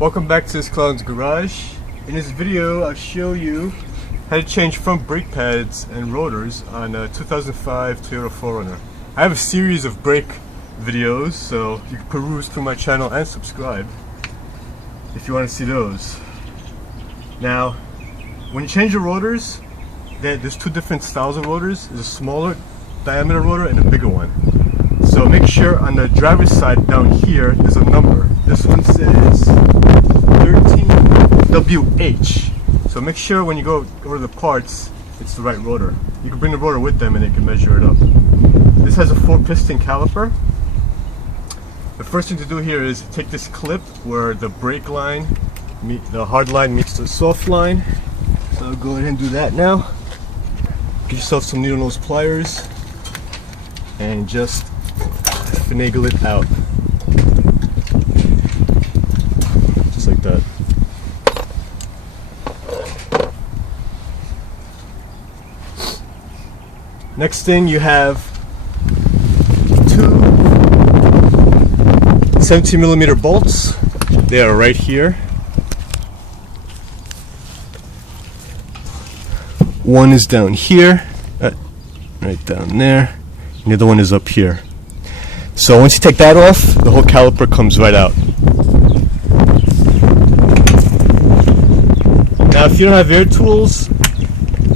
Welcome back to this clown's garage. In this video I'll show you how to change front brake pads and rotors on a 2005 Toyota 4Runner. I have a series of brake videos, so you can peruse through my channel and subscribe if you want to see those. Now, when you change the rotors, there's two different styles of rotors. There's a smaller diameter rotor and a bigger one. So make sure on the driver's side down here there's a number. This one says 13WH. So make sure when you go to the parts, it's the right rotor. You can bring the rotor with them and they can measure it up. This has a 4-piston caliper. The first thing to do here is take this clip where the brake line, the hard line meets the soft line. So I'll go ahead and do that now. Get yourself some needle nose pliers and just finagle it out. Just like that. Next thing, you have two 17mm bolts. They are right here. One is down here, right down there, and the other one is up here. So once you take that off, the whole caliper comes right out. Now if you don't have air tools,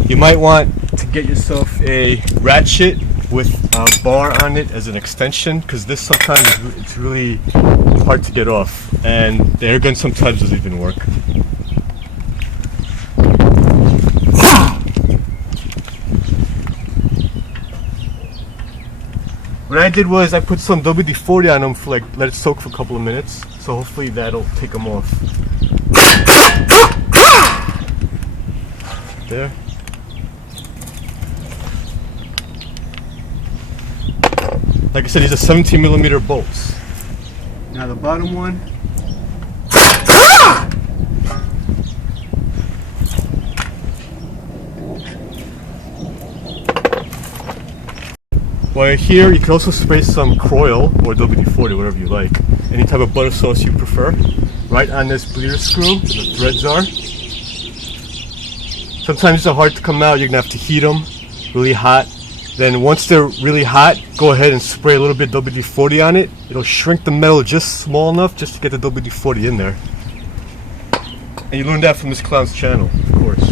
you might want to get yourself a ratchet with a bar on it as an extension, because this sometimes it's really hard to get off, and the air gun sometimes doesn't even work. What I did was I put some WD-40 on them for let it soak for a couple of minutes, so hopefully that'll take them off. There. Like I said, these are 17mm bolts. Now the bottom one. While you're here, you can also spray some Croil or WD-40, whatever you like. Any type of butter sauce you prefer. Right on this bleeder screw, where the threads are. Sometimes they're hard to come out, you're going to have to heat them really hot. Then once they're really hot, go ahead and spray a little bit WD-40 on it. It'll shrink the metal just small enough just to get the WD-40 in there. And you learned that from this clown's channel, of course.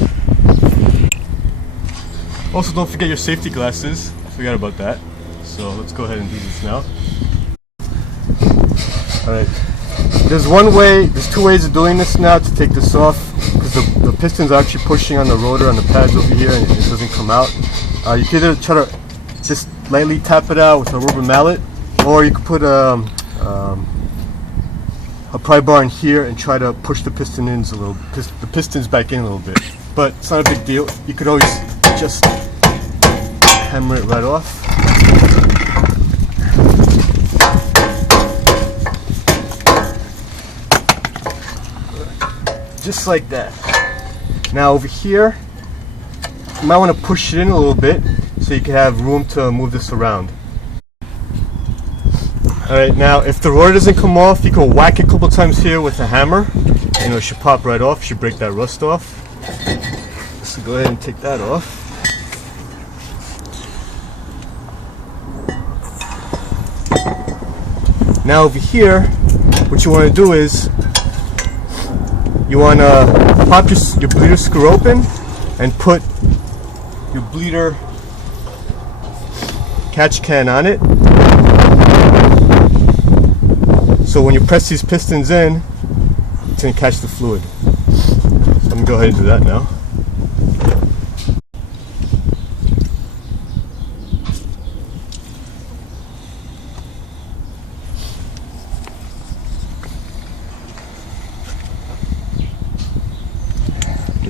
Also, don't forget your safety glasses. Forgot about that. So let's go ahead and do this now. Alright. There's two ways of doing this now to take this off, because the pistons are actually pushing on the rotor on the pads over here and it doesn't come out. You can either try to just lightly tap it out with a rubber mallet, or you could put a pry bar in here and try to push the pistons back in a little bit. But it's not a big deal. You could always just hammer it right off. Just like that. Now over here, you might want to push it in a little bit so you can have room to move this around. Alright, now if the rotor doesn't come off, you can whack it a couple times here with a hammer. You know, it should pop right off, should break that rust off. So go ahead and take that off. Now over here, what you want to do is you want to pop your bleeder screw open and put your bleeder catch can on it. So when you press these pistons in, it's going to catch the fluid. So I'm going to go ahead and do that now.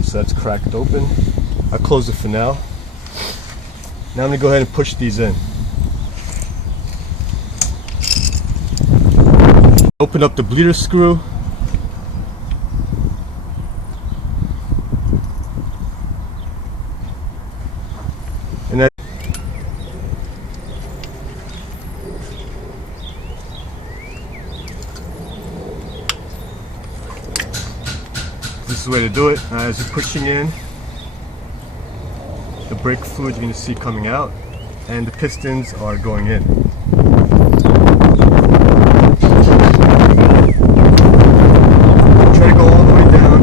So that's cracked open. I'll close it for now. Now I'm going to go ahead and push these in. Open up the bleeder screw. And then This is the way to do it. As you're pushing in, the brake fluid you're going to see coming out, and the pistons are going in. Try to go all the way down.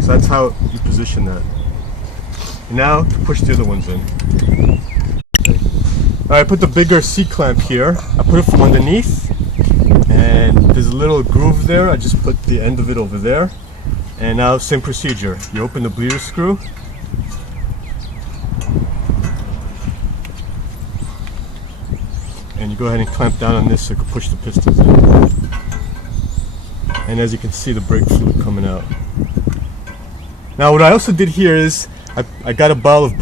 So that's how you position that. And now to push the other ones in. Alright, I put the bigger C-clamp here. I put it from underneath, and there's a little groove there. I just put the end of it over there. And now same procedure. You open the bleeder screw. And you go ahead and clamp down on this so you can push the pistons in. And as you can see, the brake fluid coming out. Now what I also did here is I got a bottle of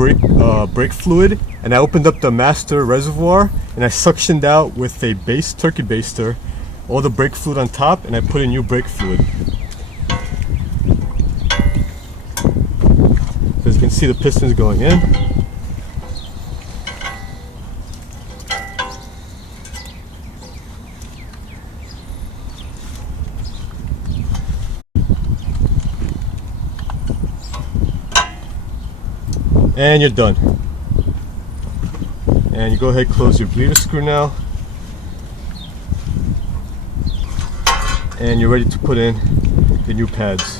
brake fluid, and I opened up the master reservoir, and I suctioned out with a turkey baster all the brake fluid on top, and I put in new brake fluid. As you can see, the pistons going in. And you're done. And you go ahead and close your bleeder screw now. And you're ready to put in the new pads.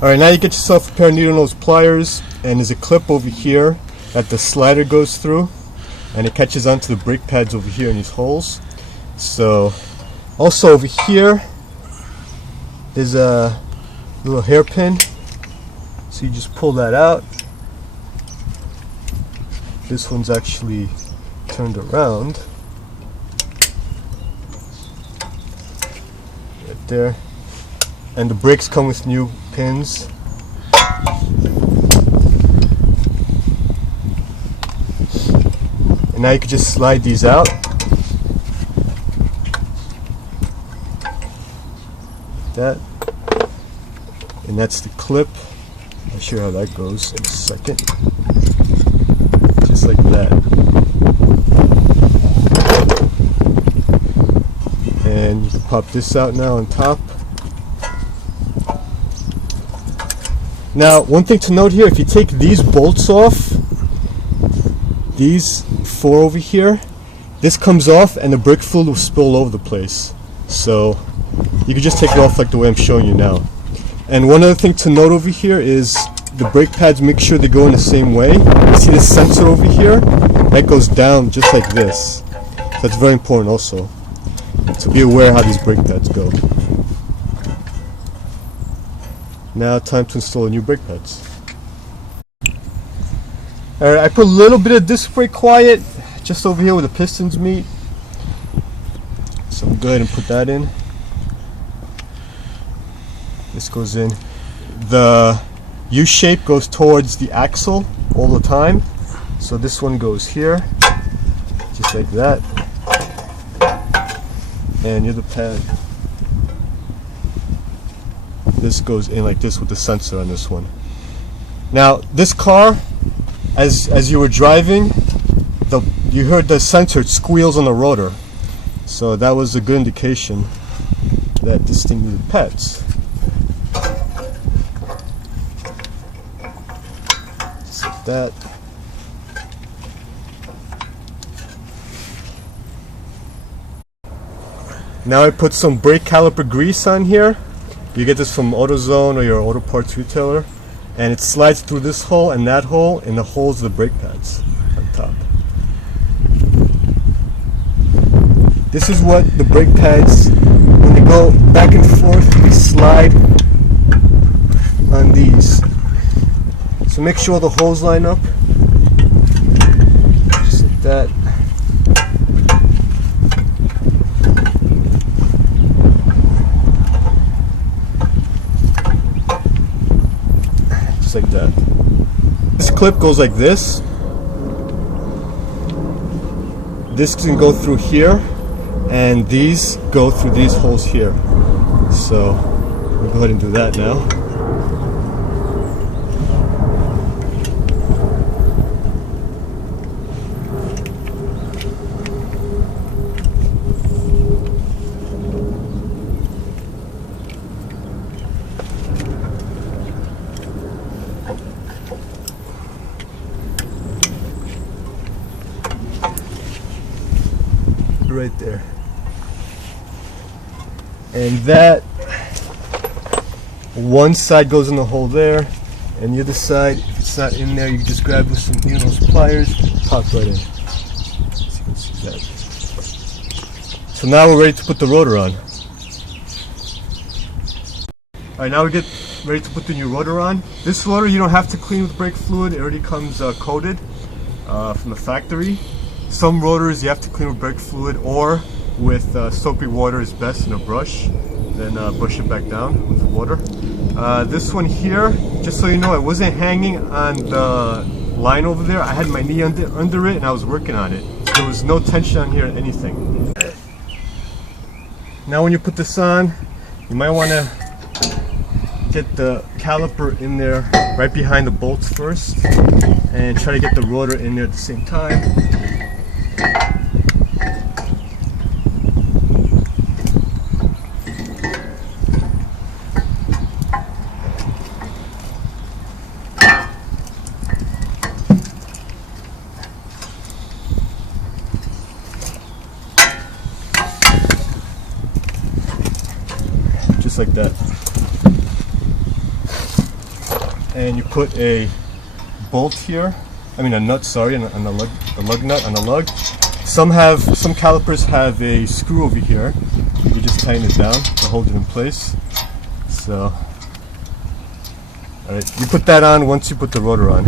Alright, now you get yourself a pair of needle nose pliers, and there's a clip over here that the slider goes through, and it catches onto the brake pads over here in these holes. So, also over here, there's a little hairpin. So you just pull that out. This one's actually turned around. Right there. And the brakes come with new pins. And now you can just slide these out. Like that. And that's the clip. I'll show you how that goes in a second. Just like that. And you can pop this out now on top. Now, one thing to note here, if you take these bolts off, these four over here, this comes off and the brake fluid will spill all over the place. So you can just take it off like the way I'm showing you now. And one other thing to note over here is the brake pads, make sure they go in the same way. You see this sensor over here? That goes down just like this. So that's very important also, to be aware how these brake pads go. Now time to install the new brake pads. Alright, I put a little bit of disc brake quiet just over here where the pistons meet. So I'm going to go ahead and put that in. This goes in. The U shape goes towards the axle all the time. So this one goes here, just like that. And the other pad, this goes in like this with the sensor on this one. Now this car, as you were driving, you heard the sensor squeals on the rotor. So that was a good indication that this thing needed pads. Just like that. Now I put some brake caliper grease on here. You get this from AutoZone or your auto parts retailer, and it slides through this hole and that hole and the holes of the brake pads on top. This is what the brake pads, when they go back and forth, they slide on these. So make sure the holes line up, just like that. Like that. This clip goes like this. This can go through here, and these go through these holes here. So we'll go ahead and do that now. right there. And that one side goes in the hole there, and the other side, if it's not in there, you can just grab with some those pliers, pop right in. So you can see that. So now we're ready to put the rotor on. Alright, now we get ready to put the new rotor on. This rotor you don't have to clean with brake fluid, it already comes coated from the factory. Some rotors you have to clean with brake fluid, or with soapy water is best, in a brush. Then brush it back down with the water. This one here, just so you know, it wasn't hanging on the line over there. I had my knee under it and I was working on it. So there was no tension on here or anything. Now when you put this on, you might want to get the caliper in there right behind the bolts first, and try to get the rotor in there at the same time. Just like that. And you put a bolt here, a nut, sorry, on the lug nut, on the lug. Some calipers have a screw over here. You just tighten it down to hold it in place. So, alright, you put that on once you put the rotor on.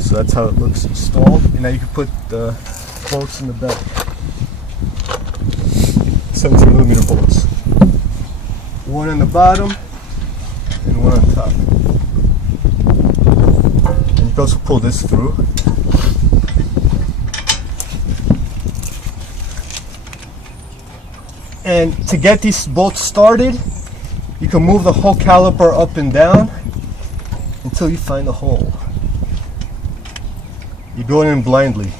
So that's how it looks installed. And now you can put the bolts in the back. 17mm bolts. One on the bottom and one on top. And you can also pull this through. And to get these bolts started, you can move the whole caliper up and down until you find the hole. You're going in blindly.